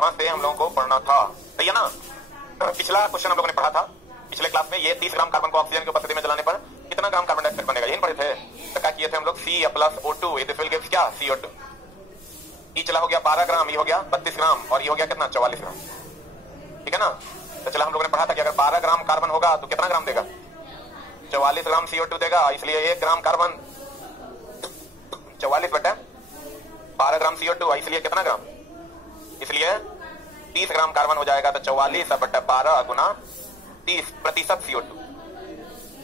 यहां से हम लोगों को पढ़ना था, सही है ना। पिछला क्वेश्चन हम लोगों ने पढ़ा था पिछले क्लास में, ये 30 ग्राम कार्बन को ऑक्सीजन की उपस्थिति में जलाने पर कितना ग्राम कार्बन डाइऑक्साइड बनेगा, यही पढ़े थे। तो क्या किए थे हम लोग, C plus O2 this will give क्या, CO2। ई चला हो गया 12 ग्राम, ये हो गया 32 ग्राम, और ये हो गया कितना, 44 ग्राम, ठीक है ना। तो चला हम लोगों ने पढ़ा था कि अगर 12 ग्राम कार्बन होगा तो कितना ग्राम देगा, 44 ग्राम CO2 देगा। इसलिए 1 ग्राम कार्बन 44 बटा 12 ग्राम CO2, इसलिए कितना ग्राम, इसलिए 30 ग्राम कार्बन हो जाएगा। तो 44 बटा 12 गुना 30% CO2,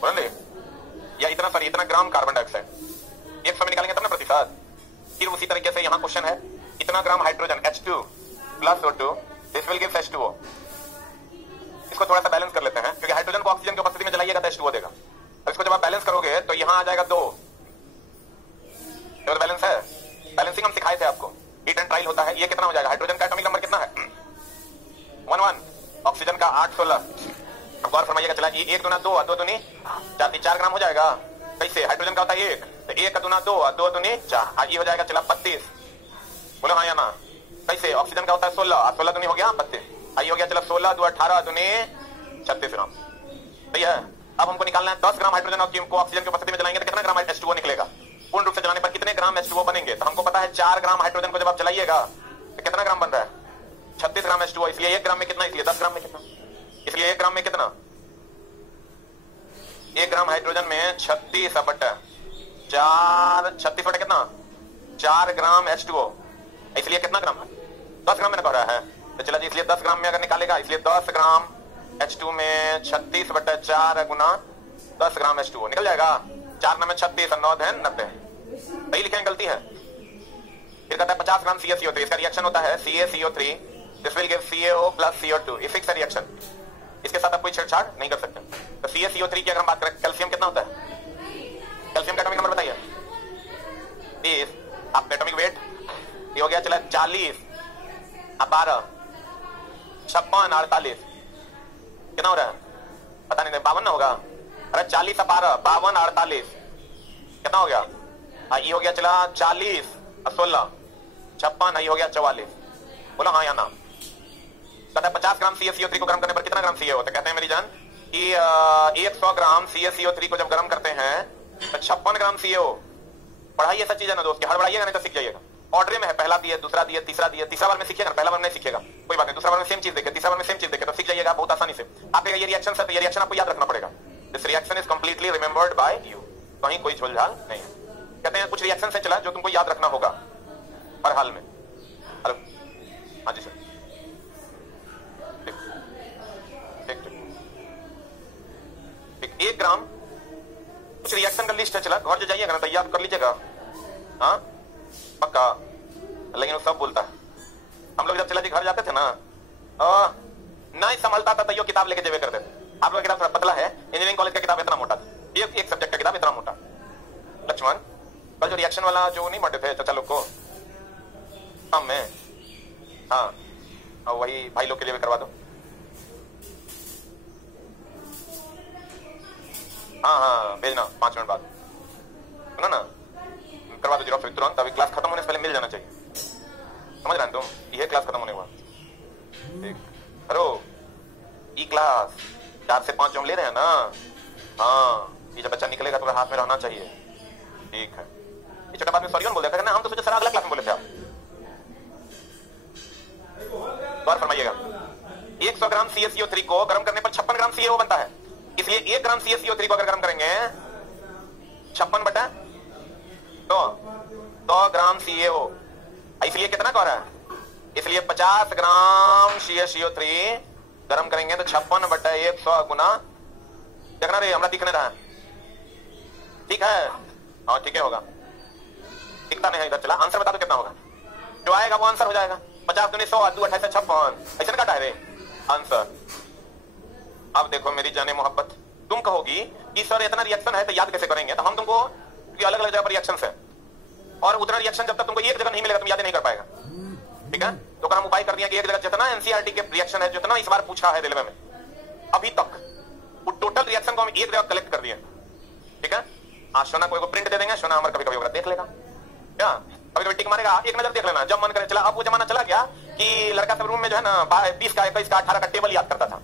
बोले या इतना, सॉरी इतना ग्राम कार्बन डाइऑक्साइड, एक समय निकालेंगे तब ना प्रतिशत। फिर उसी तरीके से यहां क्वेश्चन है, इतना gram hydrogen H2 plus O2 this will give H2O। इसको थोड़ा सा बैलेंस कर लेते हैं, क्योंकि हाइड्रोजन को ऑक्सीजन की उपस्थिति में जलाइएगा तो H2O देगा। और इसको जब आप बैलेंस करोगे तो यहां आ जाएगा 2, तो बैलेंस है, बैलेंसिंग हम सिखाए थे आपको, हीट एंड ट्रायल होता है। ये कितना हो जाएगा, हाइड्रोजन का एटॉमिक नंबर कितना है 11, ऑक्सीजन का 8 16। गौर फरमाइएगा, चला ये 1 दूना 2 2 दूनी 4 ग्राम हो जाएगा। कैसे, हाइड्रोजन का होता है 1, तो 1 दूना 2 2 दूनी 4, ये हो जाएगा चला 32, बोलो हाँ या ना। कैसे, ऑक्सीजन का होता है 16, 16 दूनी हो गया 32, ये हो गया चला 16 2 18 दूनी 36 ग्राम, सही है। अब हमको निकालना है 10 ग्राम हाइड्रोजन को ऑक्सीजन की उपस्थिति में जलाएंगे तो कितना ग्राम H2O निकलेगा, पूर्ण रूप से जलाने पर कितने ग्राम H2O बनेंगे। तो हमको पता है 4 ग्राम हाइड्रोजन को जब आप जलाइएगा तो कितना ग्राम बन रहा है, 36 ग्राम H2O। इसलिए 1 ग्राम में कितना, इसलिए 10 ग्राम में कितना, इसलिए 1 ग्राम में कितना, 1 ग्राम हाइड्रोजन में 36 बटा 4, 36 बटा कितना 4 ग्राम H2O, इसलिए कितना ग्राम है, 10 ग्राम में कह रहा है। तो चला जी, इसलिए 10 ग्राम में अगर निकालेगा, इसलिए 10 ग्राम H2 में 36 बटा 4 गुना 10 ग्राम H2O निकल जाएगा। 4 में 36 और 9 है 90, सही लिखे, गलती है। फिर कहता है 50 ग्राम CaCO3, इसका रिएक्शन होता है CaCO3 this will give CaO plus CO2, ये फिक्स रिएक्शन, इसके साथ आप कोई छेड़छाड़ नहीं कर सकते। तो CaCO3 की अगर हम बात करें, कैल्शियम कितना होता है, कैल्शियम का एटॉमिक नंबर बताइए, 30, आप एटॉमिक वेट ये हो गया चला 40 12 56 48, कितना हो रहा है पता नहीं, 52 ना होगा, अरे 40 12 52 48 कितना हो गया, ये हो गया चला 40 16 56, ये हो गया 44, बोला हाँ या ना। कहता है 50 ग्राम CaCO3 को गर्म करने पर कितना ग्राम CaO, तो कहते हैं मेरी जान कि 100 ग्राम CaCO3 को जब गर्म करते हैं तो 56 ग्राम CaO। पढ़ाई ऐसा चीज है ना दोस्त, हड़बड़ाइएगा नहीं तो सीख जाइएगा। ऑर्डर में है, पहला दिए, दूसरा दिए, तीसरा दिए, तीसरा बार में सीखिएगा, पहला बार में नहीं सीखिएगा कोई बात नहीं, दूसरा बार में सेम चीज देखे, तीसरा बार में सेम चीज देखे तो सीख जाइएगा बहुत आसानी से। आप ये रिएक्शन है तो ये रिएक्शन आपको याद रखना पड़ेगा, this reaction is completely remembered by you, कहीं कोई झोलझाल नहीं है। कहते हैं कुछ रिएक्शन से चला जो तुमको याद रखना होगा हर हाल में। हेलो, हाँ जी सर, ठीक ठीक ठीक। 1 ग्राम कुछ रिएक्शन का लिस्ट है, चला घर जाइएगा ना तो याद कर लीजिएगा, हाँ पक्का। लेकिन वो सब बोलता है, हम लोग जब चला जी घर जाते थे ना, नहीं संभलता था तो यो किताब लेके जेबे करते थे। आप लोग किताब थोड़ा पतला है, इंजीनियरिंग कॉलेज का किताब इतना मोटा था, एक सब्जेक्ट का किताब इतना मोटा। लक्ष्मण कल जो रिएक्शन वाला जो नहीं बांटे थे चाचा लोग को, हम में, हाँ और वही भाई लोग के लिए भी करवा दो। हाँ हाँ भेजना 5 मिनट बाद, सुनो ना, करवा दो जीरो तुरंत, अभी क्लास खत्म होने से पहले मिल जाना चाहिए, समझ रहे हैं तुम, ये क्लास खत्म होने के बाद। ठीक, हेलो ई क्लास 4 से 5 जो हम ले रहे हैं ना, हाँ ये जब बच्चा निकलेगा तो हाथ में रहना चाहिए, ठीक है। ये छोटा बात में सॉरी बोल देता है ना, हम तो सोचे सर अगला क्लास में बोले थे आप। गौर फरमाइएगा, 100 ग्राम CaCO3 को गर्म करने पर 56 ग्राम CaO बनता है, इसलिए 1 ग्राम CaCO3 को अगर गर्म करेंगे 56 बटा 100 ग्राम CaO, इसलिए कितना कह रहा है, इसलिए 50 ग्राम CaCO3 गर्म करेंगे तो 56 बटा 100 गुना, देखना रे हमरा दिखने रहा, ठीक है, हाँ ठीक है होगा, दिखता नहीं है इधर, चला आंसर बता दो कितना होगा, जो आएगा वो आंसर हो जाएगा। 50 दूनी 100 2 28 56, ऐसे ना काटा है रे आंसर। अब देखो मेरी जाने मोहब्बत, तुम कहोगी कि सर इतना रिएक्शन है तो याद कैसे करेंगे, तो हम तुमको अलग अलग जगह पर रिएक्शन है और उतना रिएक्शन जब तक तुमको एक जगह नहीं मिलेगा तुम याद नहीं कर पाएगा, ठीक है। तो हम उपाय कर दिया कि एक जगह जितना एनसीईआरटी के रिएक्शन है, जितना इस बार पूछा है रेलवे में अभी तक, वो टोटल रिएक्शन को हम एक जगह कलेक्ट कर दिए, ठीक है। आज सोना को प्रिंट दे देंगे, सोना हमारे कभी कभी देख लेगा क्या, कभी कभी टिक मारेगा, एक नजर देख लेना, जब मन करे चला। अब वो जमाना चला गया कि लड़का सब रूम में जो है ना 20 का 21 का 18 का टेबल याद करता था।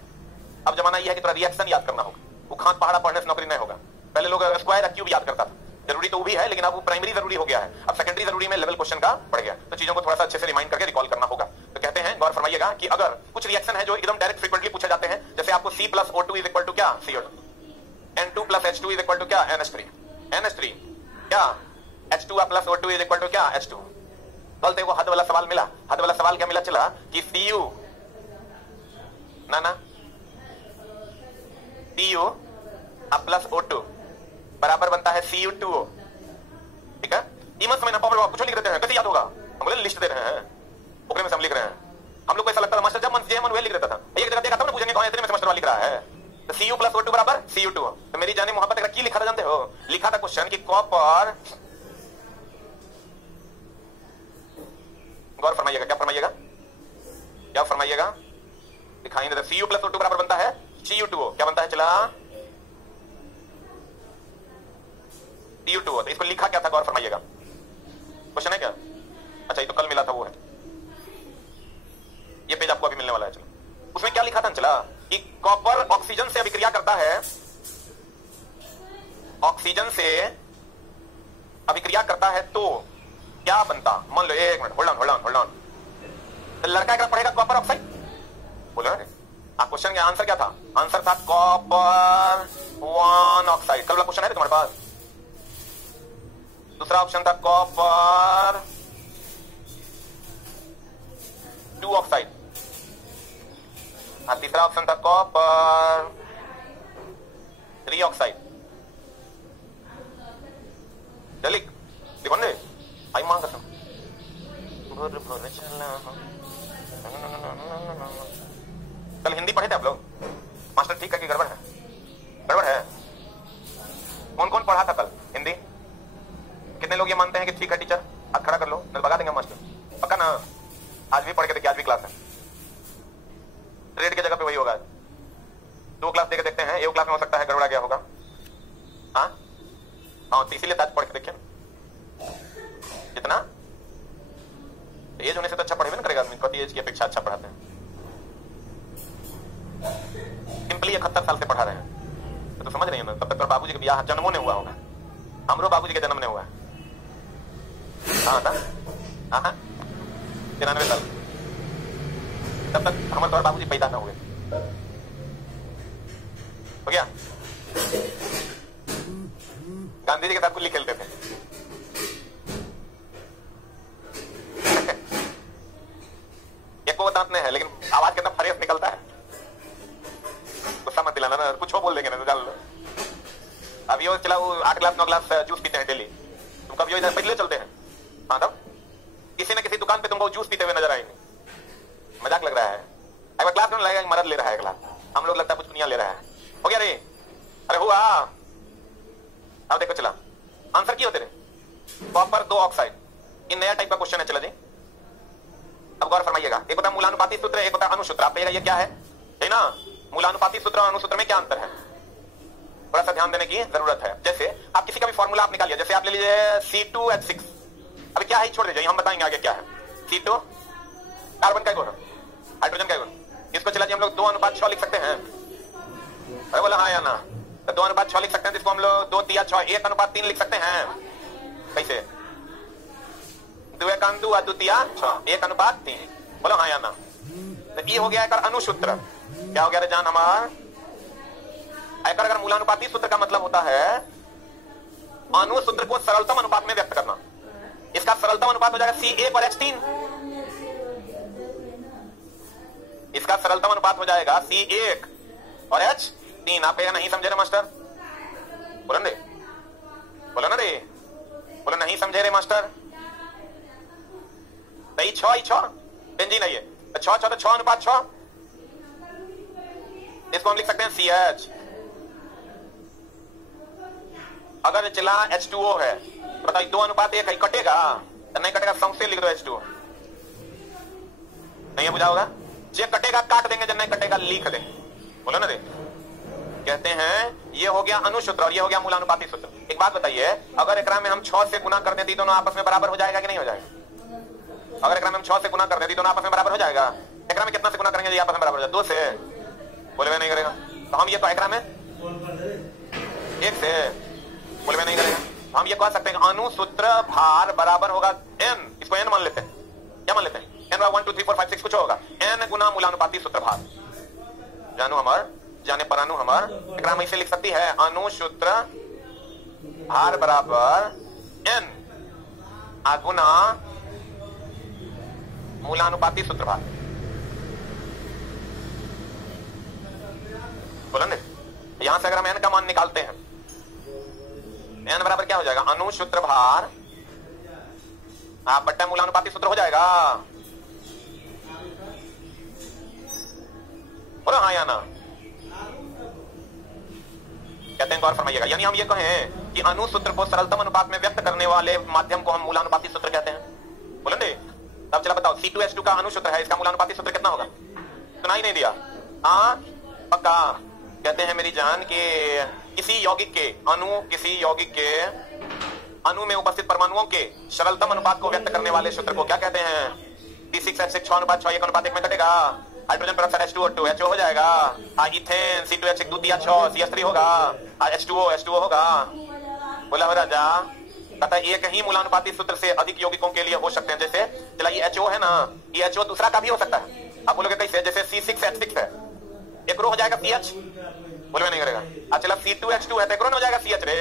अब जमाना यह है कि थोड़ा रिएक्शन याद करना होगा। वो खान पहाड़ा पढ़ने से नौकरी नहीं होगा। पहले लोग स्क्वायर क्यूब याद करता था, जरूरी तो वो भी है, लेकिन अब वो प्राइमरी जरूरी हो गया है। अब सेकेंडरी जरूरी में लेवल क्वेश्चन का बढ़ गया, तो चीजों को थोड़ा सा अच्छे से रिमाइंड करके रिकॉल करना होगा। तो कहते हैं, गौर फरमाइएगा कि अगर कुछ रिएक्शन है जो एकदम डायरेक्ट फ्रीक्वेंटली पूछे जाते हैं, जैसे आपको C plus O2 is equal to क्या, CO2, N2 plus H2 is equal to क्या, NH3 क्या, H2 plus O2 is equal to क्या, H2। कल देखो हद वाला सवाल मिला। हद वाला सवाल क्या मिला चला कि CU ना CU प्लस O2 बराबर बनता है CU2O। ठीक है, ये मत समझना पावर कुछ लिख देते हैं, कैसे याद होगा? हम बोले लिस्ट दे रहे हैं, ओकरे में हम लिख रहे हैं। हम लोग को ऐसा लगता था मास्टर जब मन जे मन वे लिख देता था। एक जगह देखा था ना, पूछेंगे कौन इतने में मास्टर वाला लिख रहा है, तो CU प्लस O2 बराबर CU2। तो मेरी जाने मोहब्बत की लिखा था जानते हो? लिखा था क्वेश्चन कि कॉपर, गौर फरमाइएगा, क्या फरमाइएगा, क्या फरमाइएगा, दिखाई दे CU प्लस O2 बराबर बनता है CU2O। क्या बनता है चला, CU2O। तो इसको लिखा क्या था, गौर फरमाइएगा, क्वेश्चन है क्या? अच्छा, ये तो कल मिला था, वो है ये पेज आपको अभी मिलने वाला है। चलो, उसमें क्या लिखा था चला कि कॉपर ऑक्सीजन से अभिक्रिया करता है, ऑक्सीजन से अभिक्रिया करता है तो क्या बनता, मान लो, एक मिनट, होल्ड ऑन। तो लड़का क्या पढ़ेगा, कॉपर ऑक्साइड बोलो ना। क्वेश्चन का आंसर क्या था? आंसर था कॉपर 1 ऑक्साइड। कल वाला क्वेश्चन है तुम्हारे पास। दूसरा ऑप्शन था कॉपर 2 ऑक्साइड। तीसरा ऑप्शन था कॉपर 3 ऑक्साइड। जल्दी देखो ना, आई मांग करता कल हिंदी पढ़े थे आप लोग? मास्टर ठीक है कि गड़बड़ है? गड़बड़ है। कौन कौन पढ़ा था कल हिंदी? कितने लोग ये मानते हैं कि ठीक है टीचर? हाथ खड़ा कर लो, नहीं भगा देंगे मास्टर। पक्का ना? आज भी पढ़ के देखिए, आज भी क्लास है। ट्रेड की जगह पे वही होगा। 2 क्लास देके देखते हैं, 1 क्लास में हो सकता है गड़बड़ा गया होगा। हाँ, तो इसीलिए आज पढ़ के देखिए। जितना एज होने से तो अच्छा पढ़े ना करेगा आदमी, कति एज की अपेक्षा अच्छा पढ़ाते हैं। सिंपली 71 साल से पढ़ा रहे हैं, तो समझ रही है ना? तब तक तो बाबूजी का ब्याह जन्मों ने हुआ होगा, हमरो बाबूजी के जन्म ने हुआ है। हाँ 93 साल, तब तक हमारे तो बाबूजी पैदा ना हुए। हो गया? गांधी जी के साथ कुल्ली खेलते थे। एक को दांत नहीं है, लेकिन आवाज कितना फ्रेश निकलता है। गुस्सा मत दिलाना ना, कुछ हो बोल देंगे ना तो जान लो। अब यो चला, 8 ग्लास 9 ग्लास जूस पीते हैं डेली, तुम कभी इधर पहले चलते हैं? हाँ, तब किसी न किसी दुकान पे तुमको जूस पीते हुए नजर आएंगे। मजाक लग रहा है? एक बार क्लास में लगेगा मदद ले रहा है क्लास, हम लोग लगता है कुछ दुनिया ले रहा है। हो गया रे? अरे हुआ। अब देखो चला, आंसर की होते रहे कॉपर 2 ऑक्साइड। इन नया टाइप का क्वेश्चन है। चला जी, अब गौर फरमाइएगा। एक होता है मूलानुपाती सूत्र, एक होता है अणुसूत्र। आप ये क्या है ना? मूलानुपाती सूत्र और अणुसूत्र में क्या अंतर है? थोड़ा सा ध्यान देने की जरूरत है। जैसे आप किसी का भी फॉर्मूला आप निकालिए, जैसे आप ले लीजिए C2H6। अभी क्या है छोड़ दीजिए, हम बताएंगे आगे क्या है। C2 कार्बन का गुण, हाइड्रोजन का गुण। इसको चला जी हम लोग 2:6 लिख सकते हैं। अरे बोला हाँ या ना? तो 2:6 लिख सकते हैं, जिसको हम लोग 2 3 6 1:3 लिख सकते हैं। कैसे? 2 1 2 2 3 6 1:3। बोलो हाँ या ना? तो ये हो गया एक अणुसूत्र। क्या हो गया रे जान हमार? अगर मूलानुपाती सूत्र का मतलब होता है अणुसूत्र को सरलतम अनुपात में व्यक्त करना। इसका सरलतम अनुपात हो जाएगा C1 और H3। इसका सरलतम अनुपात हो जाएगा C1 और H3। आप नहीं समझे रे मास्टर? बोलो ना रे, बोलो ना रे, बोलो नहीं समझे रे मास्टर? 6 बेंजीन है ये, 6 तो 6:6। इसको हम लिख सकते हैं CH। अगर चला H2O है, बताइए 2:1 है, कटेगा? नहीं कटेगा, संख्या लिख दो H2O। नहीं बुझा होगा? जे कटेगा काट देंगे, जब नहीं कटेगा लिख देंगे। बोलो ना रे। कहते हैं ये हो गया अणुसूत्र और ये हो गया मूलानुपाती सूत्र। एक बात बताइए, अगर एकरा में हम 6 से गुना कर दें तो दोनों आपस में बराबर हो जाएगा कि नहीं हो जाएगा? अगर एकरा में हम 6 से गुना कर देती तो ना आपस में बराबर हो जाएगा। एकरा में कितना से गुना करेंगे जी आपस में बराबर हो जाए? 2 से। बोलवे नहीं करेगा तो हम ये तो एकरा में 1 से। बोलवे नहीं करेगा हम ये कह सकते हैं अनुसूत्र भार बराबर होगा n, इसको n मान लेते हैं। क्या मान लेते हैं? n 1 2 3 4 5 6 कुछ होगा n गुना मूलानुपाती सूत्र भार। जानू हमार जाने पर अनु हमार एकरा में इसे लिख सकती है अनुसूत्र भार बराबर n गुना मूलानुपाती सूत्र भार। बोला ना, यहां से अगर हम n का मान निकालते हैं n बराबर क्या हो जाएगा? अनुसूत्र भार बट्टा मूलानुपाती सूत्र हो जाएगा। बोलो हाँ या ना? कहते हैं गौर फरमाइएगा, यानी हम ये कहें कि अनुसूत्र को सरलतम अनुपात में व्यक्त करने वाले माध्यम को हम मूलानुपाती सूत्र कहते हैं। बोलेंगे तब चला बताओ C2H2 का अनुसूत्र है, इसका मूलानुपाती सूत्र कितना होगा? सुनाई नहीं दिया? हाँ पक्का। कहते हैं मेरी जान कि किसी यौगिक के अणु में उपस्थित परमाणुओं के सरलतम अनुपात को व्यक्त करने वाले सूत्र को क्या कहते हैं? C6H6 6:1 में कटेगा। हाइड्रोजन पेरोक्साइड H2O2 HO हो जाएगा। इथेन C2H1 द्वितीय 6 CH3 होगा। H2O होगा। बोला हो राजा, कहता एक ही मूलानुपाती सूत्र से अधिक यौगिकों के लिए हो सकते हैं। जैसे चला ये HO है ना, ये HO दूसरा का भी हो सकता है। आप बोलोगे कैसे? जैसे C6H6 है, एक रो हो जाएगा CH, बोलवे नहीं करेगा। चला C2H2 है तो एक रो हो जाएगा CH रे।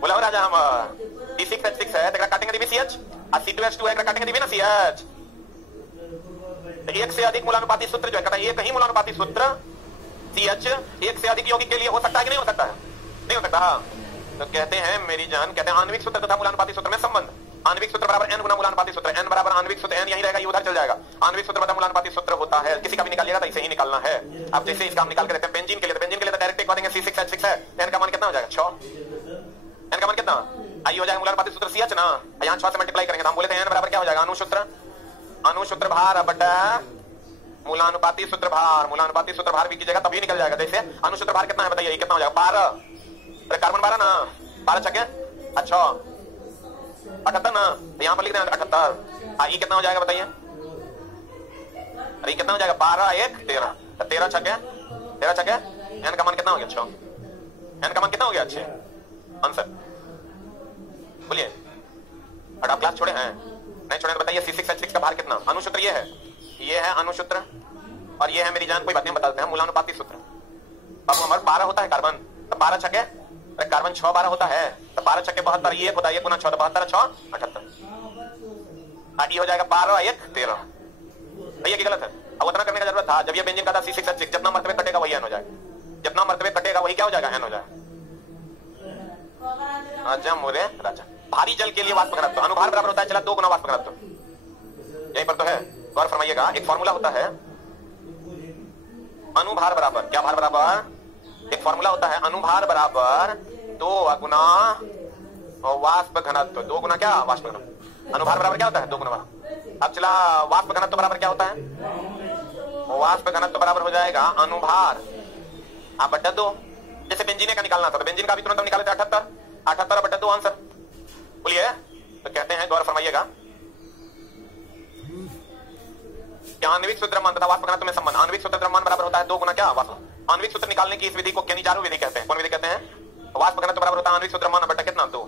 बोला हो राजा, हम C6H6 है तो काटेंगे भी CH, और C2H2 है काटेंगे भी ना CH। एक से अधिक मूलानुपाती सूत्र जो है, कहता है एक ही मूलानुपाती सूत्र CH एक से अधिक यौगिक के लिए हो सकता है कि नहीं हो सकता है? नहीं हो सकता। तो कहते हैं मेरी जान, कहते हैं आणविक सूत्र तथा मूलानुपाती सूत्र में संबंध। आणविक सूत्र बराबर n गुना मूलानुपाती सूत्र, n बराबर आणविक सूत्र n यही रहेगा, ये उधर चल जाएगा। आणविक सूत्र बराबर मूलानुपाती सूत्र होता है, किसी का भी निकालिएगा तो इसे ही निकालना है। अब जैसे इसका हम निकाल के देते हैं बेंजीन के लिए, तो बेंजीन के लिए तो डायरेक्ट एक देंगे C6H6 है, n का मान कितना हो जाएगा? 6। n का मान कितना आई हो जाएगा? मूलानुपाती सूत्र CH ना, यहाँ 6 से मल्टीप्लाई करेंगे तो हम बोले थे n बराबर क्या हो जाएगा? अनुसूत्र भार बटा मूलानुपाती सूत्र भार। मूलानुपाती सूत्र भार भी कीजिएगा तभी निकल जाएगा। जैसे अनुसूत्र भार कितना है बताइए? कितना हो जाएगा? 12। कार्बन 12 ना, 12 छके अच्छा 78 ना, तो यहाँ पर लिख दें 78। ये कितना हो जाएगा बताइए? अरे कितना हो जाएगा? 12 1 13, 13 छके n का मान कितना हो गया? 6। n का मान कितना हो गया? 6 आंसर बोलिए। और आप क्लास छोड़े हैं? नहीं छोड़े तो बताइए C6H6 का भार कितना? अनुसूत्र ये है अनुसूत्र, और ये है मेरी जान, कोई बात नहीं बताते हैं मूलानुपाती सूत्र। अब हमारे 12 होता है कार्बन, तो 12 छके, अरे कार्बन 6 12 होता है, तो 12 छके 72, ये होता है 1 गुना 6 तो 72 6 78। ये हो जाएगा 12 1 13। भैया की गलत है, अब उतना करने का जरूरत था। जब ये बेंजीन का था C6H6, जितना मर्तबे कटेगा वही n हो जाएगा, जितना मर्तबे कटेगा वही क्या हो जाएगा? n हो जाएगा। अच्छा मोरे राजा, भारी जल के लिए वाष्प घनत्व अनुभार बराबर होता है चला 2 गुना वाष्प घनत्व। यहीं पर तो है, गौर फरमाइएगा। एक फॉर्मूला होता है अनुभार बराबर, क्या भार बराबर? एक फॉर्मूला होता है अनुभार बराबर 2 गुना वाष्प घनत्व। 2 गुना क्या? वाष्प घनत्व। अनुभार बराबर क्या होता है? 2 गुना। अब चला वाष्प घनत्व बराबर क्या होता है? वाष्प घनत्व बराबर हो जाएगा अनुभार बटा 2। जैसे बेंजीन का निकालना था तो बेंजीन का भी तुरंत निकाले थे 78 बटा 2 आंसर बोलिए। तो कहते हैं गौर फरमाइएगा, आणविक सूत्र मान तथा वाष्प घनत्व में संबंध। आणविक सूत्र मान बराबर होता है 2 गुना क्या? वाष्प। आणविक सूत्र निकालने की इस विधि को केनिजारो विधि कहते हैं। कौन विधि कहते हैं? वाष्प घनत्व बराबर होता है आणविक सूत्र मान बटा कितना? 2।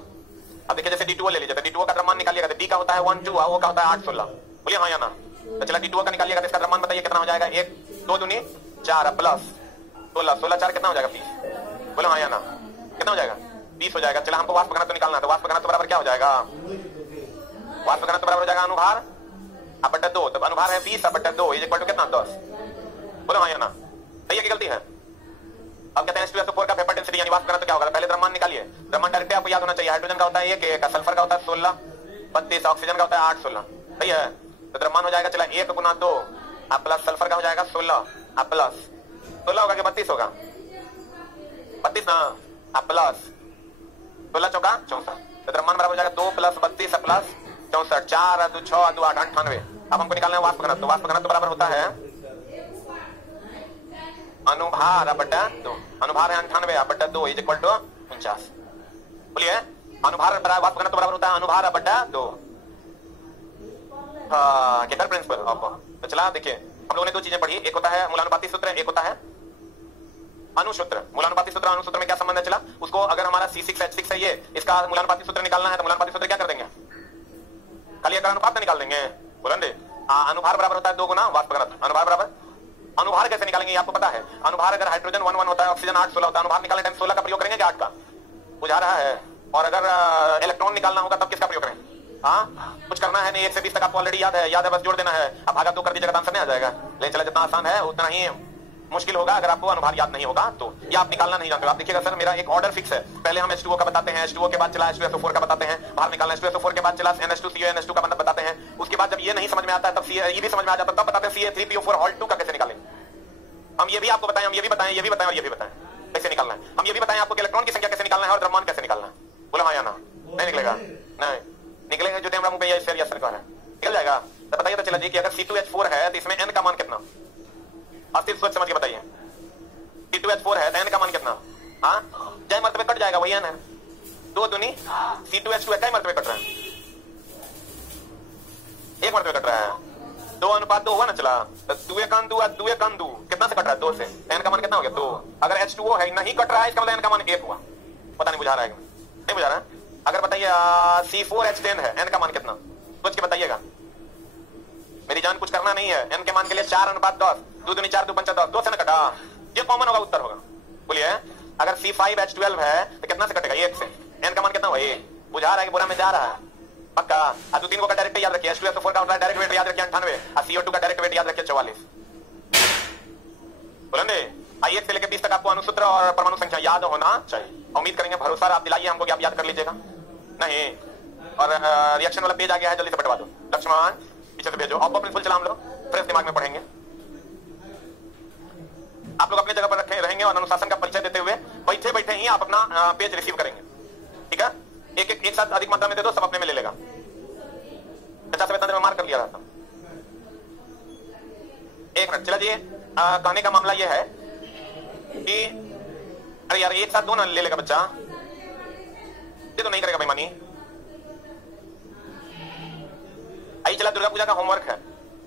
अब देखिए जैसे D2O ले लीजिए, तो D2O का द्रव्यमान निकालिएगा, D का होता है 1 2, O का होता है 8 16। बोलिए हाँ या ना? तो चला D2O का निकालिएगा, इसका द्रव्यमान बताइए कितना हो जाएगा? 1 2 दूनी 4 प्लस 16 16 4 कितना हो जाएगा? 20। बोलो हाँ या ना? कितना हो जाएगा? 20 हो जाएगा। चला हमको वाष्प घनत्व निकालना है, तो वाष्प घनत्व बराबर क्या हो जाएगा? वाष्प घनत्व बराबर हो जाएगा अनुभार बटा 2, तो अनुभार है 20 बटा 2 इक्वल टू कितना? 10। बोलो हाँ या ना? सही की गलती है? अब कहते हैं H2SO4 का वेपर डेंसिटी यानी वाष्प घनत्व क्या होगा? पहले द्रव्यमान निकालिए। द्रव्यमान डायरेक्ट आपको याद होना चाहिए। हाइड्रोजन का होता है 1 सल्फर का होता है 16 32, ऑक्सीजन का होता है 8 16। सही है? तो द्रव्यमान हो जाएगा चला 1 गुना 2 प्लस सल्फर का हो जाएगा 16 प्लस 16 होगा कि 32 होगा? 32 ना, प्लस 16 चौका 64। तो द्रव्यमान बराबर हो जाएगा 2 प्लस 32 प्लस 64, 4 2 6 2 8 98। अब हमको निकालना है वाष्प घनत्व। वाष्प घनत्व बराबर होता है अनुभार बटा 2। अनुभार है 98 बटा 2 इज इक्वल टू 49। बोलिए अनुभार बराबर वाष्प घनत्व बराबर होता है अनुभार बटा 2। Cater principle of. तो चला देखिए हम लोगों ने दो चीजें पढ़ी, एक होता है मूलानुपाती सूत्र, एक होता है अनुसूत्र। मूलानुपाती सूत्र अनुसूत्र में क्या संबंध है? चला उसको अगर हमारा C6H6 है ये, इसका मूलानुपाती सूत्र निकालना है तो मूलानुपाती सूत्र क्या कर देंगे? खाली एक अनुपात निकाल देंगे। बोलन दे अनुभार बराबर होता है 2 गुना वाष्प घनत्व। अनुभार बराबर अनुभार कैसे निकालेंगे आपको पता है? अनुभार अगर हाइड्रोजन 1 1 होता है, ऑक्सीजन 8 16 होता है, अनुभार निकालने टाइम 16 का प्रयोग करेंगे क्या 8 का? बुझा रहा है। और अगर इलेक्ट्रॉन निकालना होगा तब किसका प्रयोग करें? हाँ कुछ करना है नहीं, 1 से 20 तक आपको ऑलरेडी याद है बस जोड़ देना है। अब भागा 2 कर दीजिएगा तो आंसर नहीं आ जाएगा। लेकिन चला जितना आसान है उतना ही मुश्किल होगा अगर आपको अनुभार याद नहीं होगा तो, या आप निकालना नहीं जानते। आप देखिएगा सर मेरा एक ऑर्डर फिक्स है, पहले हम H2O का बताते हैं, H2O के बाद चला H2SO4 का बताते हैं, बाहर निकालना H2SO4 के बाद चला NH2CO NH2 का बताते हैं। उसके बाद जब ये नहीं समझ में आता है तब ये भी समझ में आ जाता है, तब बताते हैं CA3PO4 ऑल 2 का कैसे निकालें। हम ये भी आपको बताएं, हम ये भी बताएं, ये भी बताएं और ये भी बताएं कैसे निकालना है। हम ये भी बताएं आपको कि इलेक्ट्रॉन की संख्या कैसे निकालना है और द्रव्यमान कैसे निकालना है। बोलो हाँ या ना? नहीं निकलेगा? नहीं निकलेगा। जो टेमरा मुंह पे शेर या सरकार है निकल जाएगा। तो बताइए तो चला जी कि अगर C2H4 है तो इसमें N का मान कितना? अस्थिर सोच समझ के बताइए। C2H4 है तो N का मान कितना? हाँ जय मर्तबे कट जाएगा वही N है। 2 दूनी C2H2 है, कई मर्तबे कट रहा है? 1 मर्तबे कट रहा है। 2:2 हुआ ना चला। 2 1 2 कितना से कट रहा है? 2 से। N का मान कितना हो गया? 2। अगर H2O है नहीं कट रहा है इसका मतलब N का मान 1 हुआ। पता नहीं बुझा रहा है नहीं बुझा रहा है? अगर बताइए C4H10 है, N का मान कितना? सोच के बताइएगा। मेरी जान कुछ करना नहीं है। N के मान के लिए 4:10 2 दूनी 4 2 5 10 2 से ना कटा, ये कॉमन होगा उत्तर होगा। बोलिए अगर C5H12 है तो कितना से कटेगा? 1 से। N का मान कितना हुआ? 1। बुझा रहा है कि बुरा में जा रहा है पक्का? 2 3 को का डायरेक्ट याद रखिए। H2SO4 का डायरेक्ट वेट याद रखिए 98 और CO2 का डायरेक्ट वेट याद रखिए 44। बोलेंगे 1 से लेकर 20 तक आपको अनुसूत्र और परमाणु संख्या याद होना चाहिए। उम्मीद करेंगे भरोसा आप दिलाइए हमको कि आप याद कर लीजिएगा। नहीं और रिएक्शन वाला पेज आ गया है, जल्दी से बटवा दो। लक्ष्मण पीछे से भेजो। ऑफ प्रिंसिपल चला हम लोग फ्रेश दिमाग में पढ़ेंगे। आप लोग अपने जगह पर रखे रहेंगे और अनुशासन का परिचय देते हुए बैठे बैठे ही आप अपना पेज रिसीव करेंगे। ठीक है? एक साथ अधिक मात्रा में दे दो, सब अपने में ले लेगा। 50 वेतन में मार कर लिया था। 1 मिनट चला जी। कहने का मामला यह है कि अरे यार एक साथ 2 ना ले लेगा बच्चा, ये तो नहीं करेगा बेईमानी। आई चला दुर्गा पूजा का होमवर्क है,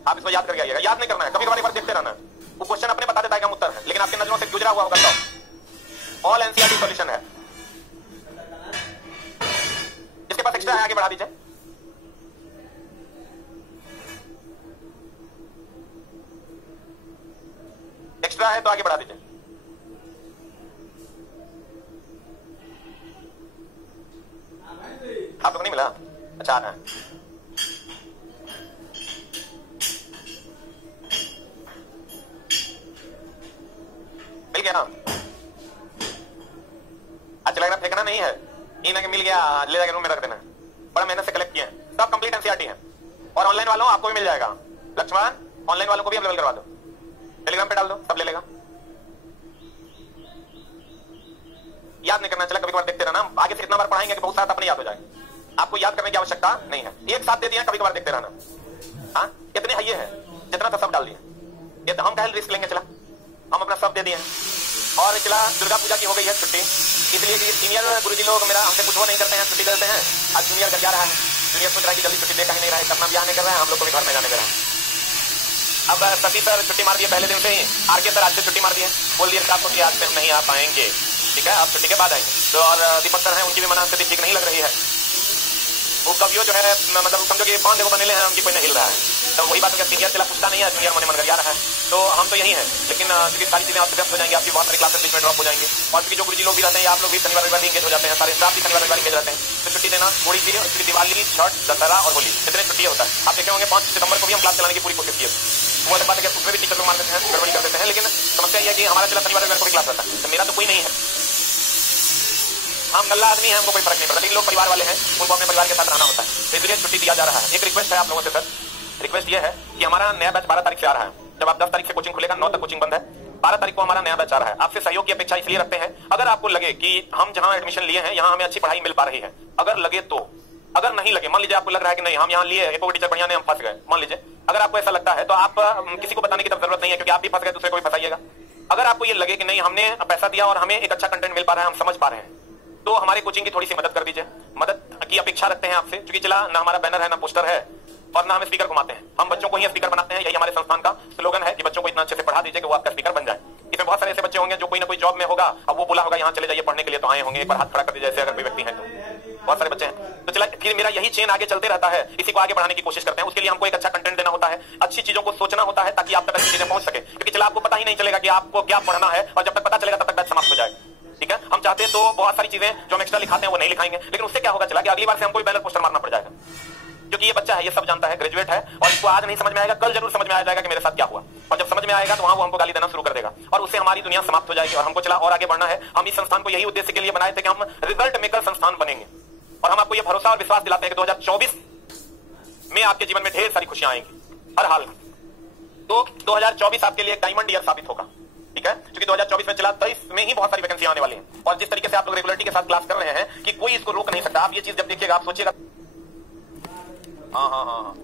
आप इसको याद करके आइएगा। याद नहीं करना है, कभी कभार देखते रहना। वो क्वेश्चन अपने बता देता है क्या उत्तर है, लेकिन आपके नजरों से गुजरा हुआ होगा। तो ऑल एनसीईआरटी सॉल्यूशन है। इसके पास एक्स्ट्रा है, आगे बढ़ा दीजिए। एक्स्ट्रा है तो आगे बढ़ा दीजिए। आप लोग नहीं मिला? अच्छा है। मिल गया ना? अच्छा लग रहा फेंकना नहीं है, ये मिल गया ले जाकर रूम में रख देना। बड़ा मेहनत से कलेक्ट किए हैं, सब कंप्लीट एनसीईआरटी है। और ऑनलाइन वालों आपको भी मिल जाएगा। लक्ष्मण ऑनलाइन वालों को भी अवेलेबल करवा दो, टेलीग्राम पे डाल दो, सब ले लेगा। याद नहीं करना, चला कभी कभार देखते रहना। आगे से इतना बार पढ़ाएंगे कि बहुत सारा अपने याद हो जाएगा। आपको याद करने की आवश्यकता नहीं है, एक साथ दे दिया, कभी कभार देखते रहना। हाँ इतने है, ये है जितना था सब डाल दिया। ये तो हम काहे रिस्क लेंगे, चला हम अपना सब दे दिए। और चला दुर्गा पूजा की हो गई है छुट्टी, इसलिए कि सीनियर गुरुजी लोग मेरा हमसे कुछ वो नहीं करते हैं, छुट्टी देते हैं। आज जूनियर घर जा रहा है, जूनियर सोच रहा है कि जल्दी छुट्टी दे, कहीं नहीं रहा है, अपना ब्याह नहीं कर रहा है, हम लोग को भी घर में जाने दे रहा है। अब सती सर छुट्टी मार दिए पहले दिन से ही, आरके सर आज से छुट्टी मार दिए, बोल दिए आपको कि आज से हम नहीं आ पाएंगे। ठीक है, आप छुट्टी के बाद आएंगे। तो और दीपक सर हैं, उनकी भी मना स्थिति ठीक नहीं लग रही है। वो कवियों जो है मतलब समझो कि बांध देखो बनेले हैं, उनकी कोई नहीं हिल रहा है। तो वही बात है, सीनियर चला पूछता नहीं है, जूनियर मन कर जा रहा है। तो हम तो यही है, लेकिन क्योंकि सारी चीजें आपसे व्यस्त हो जाएंगी, आपकी बहुत सारी क्लासेस बीच में ड्रॉप हो जाएंगे। और क्योंकि जो गुरुजी लोग भी रहते हैं, आप लोग भी शनिवार रविवार इंगेज हो जाते हैं, सारे स्टाफ भी शनिवार रविवार इंगेज रहते हैं। तो छुट्टी देना थोड़ी सी, इसकी दिवाली, छठ, दशहरा और होली इतने छुट्टी होता है। आप देखे होंगे 5 सितंबर को भी हम क्लास चलाने की पूरी कोशिश की। वो अलग बात है कि उसमें भी टीचर लोग मान देते हैं, गड़बड़ी कर देते हैं। लेकिन समस्या यह है कि हमारा चला शनिवार रविवार को भी क्लास रहता है। तो मेरा तो कोई नहीं है, हम नल्ला आदमी हैं, हमको कोई फर्क नहीं पड़ता। लेकिन लोग परिवार वाले हैं, उनको अपने परिवार के साथ रहना होता है, तो इसलिए छुट्टी दिया जा रहा है। एक रिक्वेस्ट है आप लोगों से सर, रिक्वेस्ट ये है कि हमारा नया बैच 12 तारीख से आ रहा है। जब आप 10 तारीख से कोचिंग खुलेगा, 9 तक कोचिंग बंद है, 12 तारीख को हमारा नया बैच आ रहा है। आपसे सहयोग की अपेक्षा इसलिए रखते हैं, अगर आपको लगे कि हम जहां एडमिशन लिए हैं यहाँ हमें अच्छी पढ़ाई मिल पा रही है, अगर लगे तो, अगर नहीं लगे, मान लीजिए आपको लग रहा है कि नहीं हम यहाँ लिए एक टीचर बढ़िया नहीं, हम फंस गए, मान लीजिए अगर आपको ऐसा लगता है, तो आप किसी को बताने की जरूरत नहीं है, क्योंकि आप भी फंस गए, दूसरे को भी फंसाइएगा। अगर आपको ये लगे कि नहीं हमने पैसा दिया और हमें एक अच्छा कंटेंट मिल पा रहा है, हम समझ पा रहे हैं, तो हमारे कोचिंग की थोड़ी सी मदद कर दीजिए। मदद की अपेक्षा रखते हैं आपसे, क्योंकि चला ना हमारा बैनर है ना पोस्टर है, और ना हम स्पीकर घुमाते हैं, हम बच्चों को ही स्पीकर बनाते हैं। यही हमारे संस्थान का स्लोगन है कि बच्चों को इतना अच्छे से पढ़ा दीजिए कि वो आपका स्पीकर बन जाए। इसमें बहुत सारे ऐसे बच्चे होंगे जो कोई ना कोई जॉब में होगा, अब वो बोला होगा यहाँ चले जाइए पढ़ने के लिए, तो आए होंगे, एक बार हाथ खड़ा कर दीजिए ऐसे अगर कोई व्यक्ति है तो। बहुत सारे बच्चे हैं, तो चला फिर मेरा यही चेन आगे चलते रहता है, इसी को आगे बढ़ाने की कोशिश करते हैं। उसके लिए हमको एक अच्छा कंटेंट देना होता है, अच्छी चीजों को सोचना होता है ताकि आप तक अच्छी चीजें पहुंच सके, क्योंकि चला आपको पता ही नहीं चलेगा कि आपको क्या पढ़ना है, और जब तक पता चलेगा तब तक बैच समाप्त हो जाएगा। ठीक है, हम चाहते हैं तो बहुत सारी चीजें जो हम एक्स्ट्रा लिखाते हैं वो नहीं लिखाएंगे, लेकिन उससे क्या होगा चला कि अगली बार से हमको बैनर पोस्टर मारना पड़ जाएगा, क्योंकि ये बच्चा है, ये सब जानता है, ग्रेजुएट है, और इसको आज नहीं समझ में आएगा, कल जरूर समझ में आ जाएगा कि मेरे साथ क्या हुआ, और जब समझ में आएगा तो वहां वो हमको गाली देना शुरू कर देगा, और उससे हमारी दुनिया समाप्त हो जाएगी। और हमको चला और आगे बढ़ना है। हम इस संस्थान को यही उद्देश्य के लिए बनाए थे कि हम रिजल्ट मेकर संस्थान बनेंगे, और हम आपको ये भरोसा और विश्वास दिलाते हैं कि 2024 में आपके जीवन में ढेर सारी खुशियां आएंगी हर हाल में। तो 2024 आपके लिए डायमंड ईयर साबित होगा। ठीक है, क्योंकि 2024 में चला 23 में ही बहुत सारी वैकेंसी आने वाली हैं, और जिस तरीके से आप लोग रेगुलरिटी के साथ क्लास कर रहे हैं कि कोई इसको रोक नहीं सकता। आप ये चीज जब देखिएगा आप सोचिएगा, हाँ,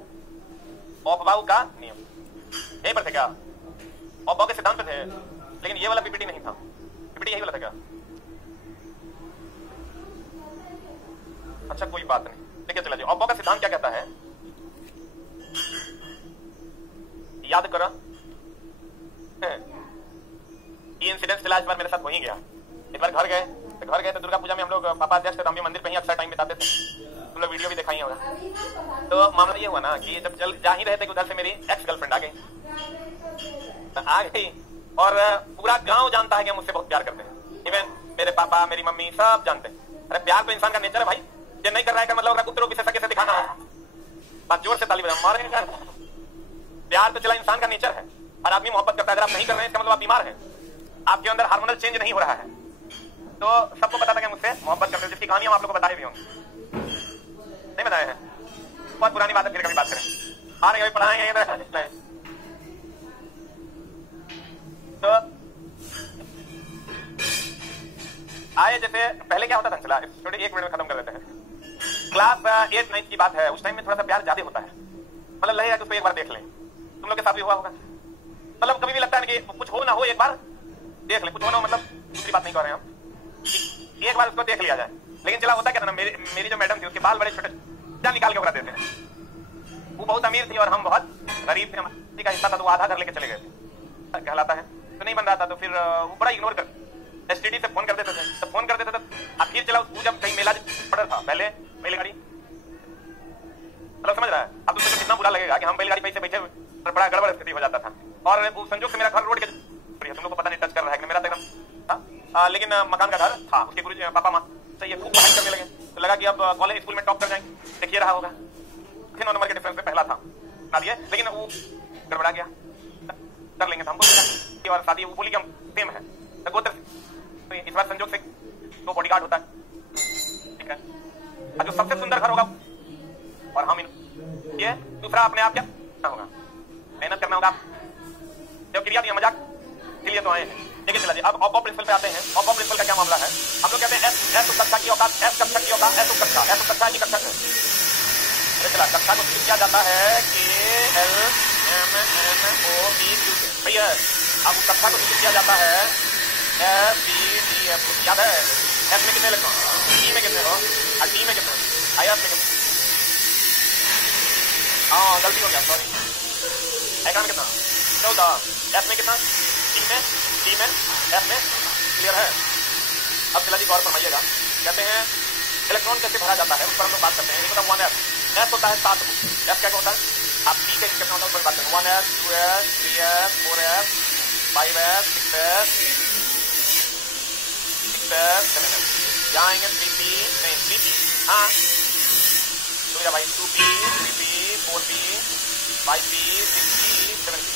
ऑफबाउ का नियम यही पर थे क्या? ऑफबाउ के सिद्धांत पे थे, लेकिन ये वाला पीपीटी नहीं था, पीपीटी यही वाला था क्या? अच्छा कोई बात नहीं, देखिए चला जी, ऑफबाउ का सिद्धांत क्या कहता है, याद करो ये इंसिडेंट चला, इस बार मेरे साथ हो ही गया। एक बार घर गए तो दुर्गा पूजा में हम लोग पापा अध्यक्ष थे, हम भी मंदिर पे ही अक्सर टाइम बिताते थे, तुम लोग वीडियो भी देखा ही होगा। तो मामला ये हुआ ना कि जब चल जा ही रहे थे कि उधर से मेरी एक्स गर्लफ्रेंड आ गई, और पूरा गांव जानता है कि हम मुझसे बहुत प्यार करते हैं, इवन मेरे पापा मेरी मम्मी सब जानते हैं। अरे प्यार तो इंसान का नेचर है भाई, ये नहीं कर रहा है मतलब कुत्ते रूप से दिखाना है। बात जोर से ताली बजा मारेगा। प्यार तो चला इंसान का नेचर है, हर आदमी मोहब्बत करता है। अगर आप नहीं कर रहे हैं इसका मतलब आप बीमार हैं, आपके अंदर हार्मोनल चेंज नहीं हो रहा है। तो सबको पता था कि मुझसे मोहब्बत करते हैं, जिसकी कहानी हम आप लोग को बताए भी होंगे, नहीं बताए हैं, बहुत पुरानी बात है, फिर कभी बात करें, आ रहे पढ़ाएंगे। तो आए जैसे पहले क्या होता था, चला छोटे 1 मिनट में खत्म कर देते हैं। क्लास 8 9 की बात है, उस टाइम में थोड़ा सा प्यार ज्यादा होता है, मतलब लगेगा कि उसको एक बार देख लें। तुम लोग के साथ भी हुआ होगा, मतलब कभी भी लगता है कि कुछ हो ना हो एक बार देख ले, कुछ हो ना हो, मतलब दूसरी बात नहीं कर रहे हैं हम, एक बार उसको देख लिया जाए। लेकिन चला होता क्या था ना, मेरी जो मैडम थी उसके बाल बड़े छोटे क्या निकाल के उड़ाते थे। वो बहुत अमीर थी और हम बहुत गरीब थे, हमारे का हिस्सा था तो वो आधा घर लेके चले गए थे, कहलाता है, तो नहीं बन रहा था। तो फिर वो बड़ा इग्नोर कर, एसटीडी से फोन कर देते थे, तो फोन कर देते थे। अब फिर चला वो जब कहीं मेला पड़ रहा था, पहले बैलगाड़ी, मतलब समझ रहा है, अब तो कितना बुरा लगेगा कि हम बैलगाड़ी पे बैठे बड़ा गड़बड़ स्थिति हो जाता था। और वो संजोग से मेरा घर रोड के, तुम लोग को पता नहीं टच कर रहा है कि मेरा तो एकदम, लेकिन मकान का घर था, उसके गुरु पापा माँ से ये खूब पढ़ाई करने लगे, तो लगा कि अब कॉलेज स्कूल में टॉप कर जाएंगे, देखिए रहा होगा, 9 नंबर के डिफरेंस में पहला था बता दिया, लेकिन वो गड़बड़ा गया, कर लेंगे तो हमको, और शादी वो बोली कि हम सेम है तो गोत्र, तो इस बार संजोग से तो बॉडीगार्ड होता है, ठीक है, और जो सबसे सुंदर घर होगा और हम ये दूसरा अपने आप क्या होगा, मेहनत करना होगा, जब क्रिया दिया मजाक के लिए तो आए हैं। देखिए चला जी, अब ऑप प्रिंसिपल पे आते हैं। ऑप प्रिंसिपल का क्या मामला है, हम लोग कहते हैं एस कक्षा की औकात, एस कक्षा की औकात, एस कक्षा की कक्षा है। चला कक्षा को किया जाता है KLMNOPQ से, भैया अब उस कक्षा को किया जाता है FEDF, याद है, एस में कितने इलेक्ट्रॉन, डी में कितने हो, और डी में कितने, IF में कितने, हाँ गलती हो गया, सॉरी, आइकन कितना 14, एस में कितना, डी में, एफ में, क्लियर है। अब चला जी गौर फरमाइएगा, कहते हैं इलेक्ट्रॉन कैसे भरा जाता है उस पर हम लोग बात करते हैं। मतलब 1s, एस होता है 7, एस क्या होता है, आप डी का कितना होता है उस पर बात करें, 1s 2s 3s 4s 5s 6s 6s 7s, यहाँ आएंगे 3p नहीं 3p, हाँ तो भाई 2p 3p 4p 5p 6p 7p,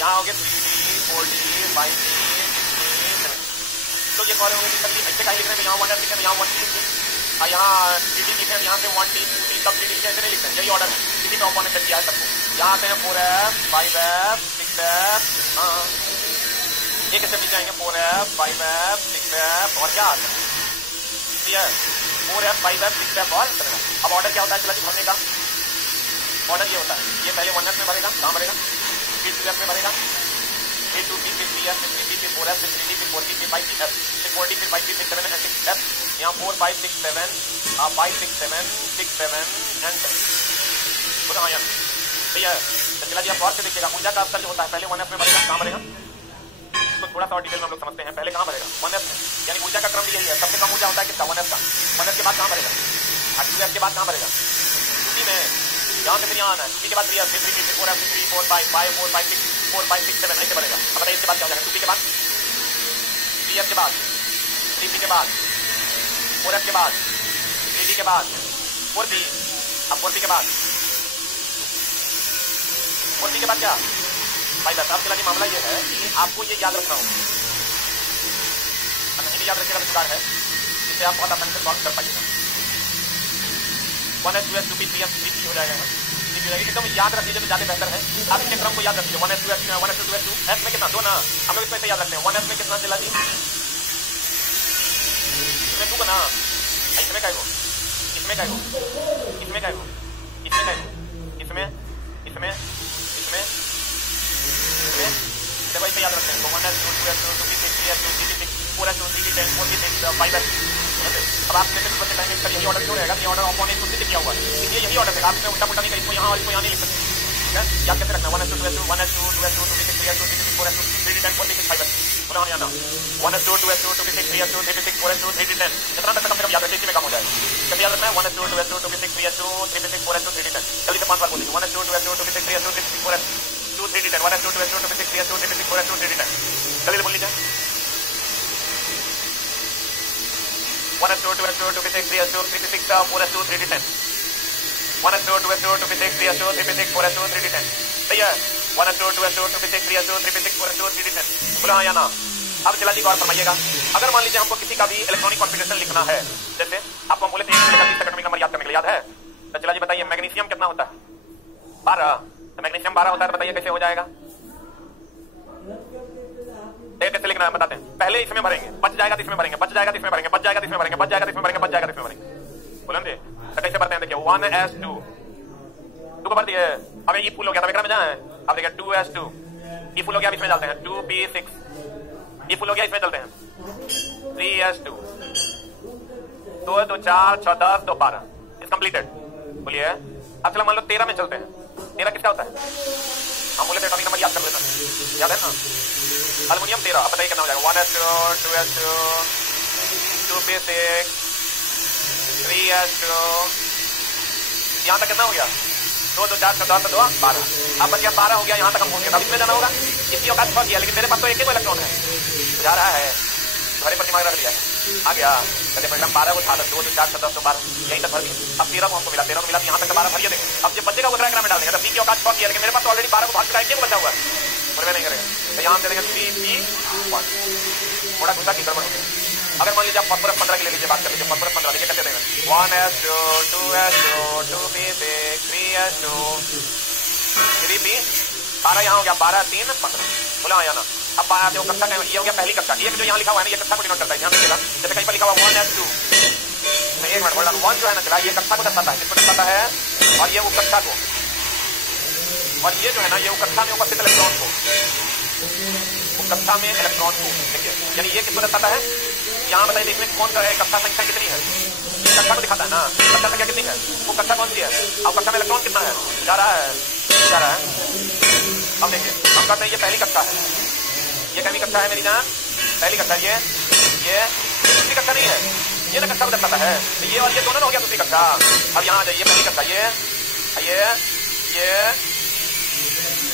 यहाँ हो गए 3d 4d 5d 6d 7d। तो ये कौन होंगे ऐसे कहीं लिख रहे हैं, यहाँ 1s लिखे हैं, यहाँ 1d लिखे, यहाँ 3d लिखे हैं, यहाँ से 1d 2d तब 3d लिखे, ऐसे नहीं लिखते हैं, यही ऑर्डर है, इसी में ऑपोनेंट सेट किया है सबको। यहाँ आते हैं 4s 5s 6s, हाँ एक ऐसे नीचे आएंगे 4s 5s 6s और क्या आता है 4s 5s 6s और 7s। अब ऑर्डर क्या होता है चला जी भरने का, ऑर्डर ये होता है, ये पहले 1s में भरेगा, कहाँ भरेगा, फिर 2s में भरेगा, फिर 2p फिर 3s फिर 3p फिर 4s फिर 3d फिर 4p फिर 5p फिर 4d फिर 5p 6 7 and 6s, यहाँ 4 5 6 7 5 6 7 6 7 and 7। बोलो हाँ यार सही है। तो चला जी आप गौर से देखिएगा ऊर्जा का स्तर जो होता है पहले 1s में बढ़ेगा, कहाँ बढ़ेगा इसको थोड़ा सा और डिटेल में हम लोग समझते हैं। पहले कहाँ बढ़ेगा 1s में, यानी ऊर्जा का क्रम भी यही है, सबसे कम ऊर्जा होता है किसका 1s का। 1s के बाद कहाँ बढ़ेगा 2s के बाद कहाँ बढ़ेगा 2p में, यहाँ से फिर यहाँ आना है 2p के बाद 3s 3 4 3 4 5 5 4 5 6 4 5 6 7 ऐसे बढ़ेगा। अब बताइए इसके बाद क्या हो जाएगा 2p के बाद 3s के बाद 3p के बाद 4s के बाद 3d के बाद 4p, अब 4p के बाद 4p के बाद क्या भाई बस। अब चला जी मामला ये है कि आपको ये याद रखना होगा, नहीं भी याद रखिएगा तो सुधार है, इससे आप बहुत आसानी से सॉल्व कर पाइएगा। 1s 2s 2p 3s 3p हो जाएगा, एकदम याद रख लीजिए तो ज्यादा बेहतर है। आप इसके क्रम को याद रख लीजिए 1s 2s 1s 2s 2 s में कितना 2 ना, हम लोग इसमें याद रखते हैं 1s में कितना चला जी इसमें 2 ना, इसमें क्या हो इसमें क्या हो इसमें क्या हो इसमें क्या हो इसमें इसमें इसमें देखो इसे याद रखते हैं 1s 2 2s 2 2p 3s 2 3p 6 4s 2 3p 10 4p 6 5s। अब आप जैसे बच्चे कहेंगे सर यही ऑर्डर क्यों रहेगा, ये ऑर्डर ऑफ ऑन खुद से किया हुआ है, इसलिए यही ऑर्डर है, आप इसमें उल्टा पुल्टा नहीं करें, इसको यहाँ और इसको यहाँ नहीं लिख सकते, ठीक है। याद कैसे रखना 1s 2 2s 2 1s 2 2s 2 2p 6 3s 2 3p 4s 2 3d 10 4p 6 5s। बोलो हाँ ना 1s 2 2s 2 2p 6 3s 2 3p 6 4s 2 3d 10, इतना तक कम से कम याद रखिए, इसी में काम हो जाएगा। कैसे याद रखना है 1s 2 2s 2 2p 6 3s 2 3p 6 4s 2 3d 10, जल्दी से 5 बार बोलिए 1s 2 2s 2 2p 6 3s 2 3p 6 4s 2 3d 10 1s 2 2s 2 2p 6 3s 2 3p 6 4s 2 3d 10, जल्दी से बोल लीजिए 1s 2 2s 2 2p 6 3s 2 3p 6 4s 2 3d 10 1s 2 2s 2 2p 6 3s 2 3p 6 4s 2 3d 10 सही है। 1s 2 2s 2 2p 6 3s 2 3p 6 4s 2 3d 10 बोला हाँ या ना। अब चला जी गौर फरमाइएगा, अगर मान लीजिए हमको किसी का भी इलेक्ट्रॉनिक कॉन्फ़िगरेशन लिखना है, जैसे आपको हम बोले थे 1 से लेकर 30 तक नंबर याद करने के लिए, याद है। तो चला जी बताइए मैग्नीशियम कितना होता है 12, तो मैग्नीशियम 12 होता है, बताइए कैसे हो जाएगा, कैसे लिखना है बताते हैं। पहले इसमें भरेंगे, बच जाएगा तो इसमें भरेंगे, बच जाएगा तो इसमें भरेंगे, बच जाएगा तो इसमें भरेंगे, बच जाएगा तो इसमें भरेंगे, बच जाएगा तो इसमें भरेंगे, बोलेंगे तो कैसे भरते हैं देखिए 1s2 2 को भर दिए, अब ये फुल हो गया था में जाए, अब देखिए 2s2 ये फुल हो गया, इसमें डालते हैं 2p6 ये फुल हो गया, इसमें चलते हैं 3s2 2 2 4 6 10 2 12 इज कंप्लीटेड। बोलिए अब चलो मान लो 13 में चलते हैं, 13 किसका होता है, हम बोले थे एटॉमिक नंबर याद कर लेना, याद है ना एल्युमिनियम 13। अब बताइए कितना हो जाएगा 1s2 2s2 2p6 3s2 यहाँ तक कितना हो गया 2 2 4 6 10 2 12, अब बच गया 12 हो गया, यहाँ तक हम पहुंच गए। अब इसमें जाना होगा, इसकी औकात बहुत किया, लेकिन मेरे पास तो एक ही इलेक्ट्रॉन है, जा रहा है घरे पर दिमाग रख लिया आ गया, कहते परिणाम 12 को था 2 2 4 6 10 2 12 यहीं तक भर दिया। अब 13 को हमको मिला, 13 को मिला, यहाँ तक 12 भरिए देंगे। अब जब बच्चे का उतरा में डाल देंगे, तब 3 की औकात बहुत किया, लेकिन मेरे पास तो ऑलरेडी 12 को भाग चुका है, बचा हुआ है, मैं नहीं करेगा, तो यहाँ हम दे देंगे 3p1 थोड़ा दूसरा की गड़बड़ हो गया। अगर मान लीजिए आप फॉस्फोरस 15 के ले लीजिए, बात कर लीजिए फॉस्फोरस 15, देखिए कैसे देंगे 1s2 2s2 2p6 3s2 3p 12 यहाँ हो गया 12 3 15 बोला हाँ या ना। अब जो कक्षा का ये हो गया पहली कक्षा, ये जो यहाँ लिखा हुआ है ना ये कक्षा को डिनोट करता है, ध्यान रखिएगा, जैसे कहीं पर लिखा हुआ 1s2 एक मिनट बोल रहा 1 जो है ना चला ये कक्षा को दर्शाता है, किसको दर्शाता है, और ये वो कक्षा को, और ये जो है ना ये वो कक्षा में उपस्थित इलेक्ट्रॉन को, वो कक्षा में इलेक्ट्रॉन को देखिए, यानी ये किसको दर्शाता है, यहाँ बताइए इसमें कौन सा है, कक्षा संख्या कितनी है, कक्षा को दिखाता है ना, कक्षा संख्या कितनी है, वो कक्षा कौन सी है, अब कक्षा में इलेक्ट्रॉन कितना है, जा रहा है, जा रहा है। अब देखिए हम कहते हैं ये पहली कक्षा है, ये कभी कक्षा है मेरी जान, पहली कक्षा ये दूसरी कक्षा नहीं है, ये ना कक्षा को दर्शाता है, ये और ये दोनों हो गया दूसरी कक्षा। अब यहाँ आ जाइए पहली कक्षा ये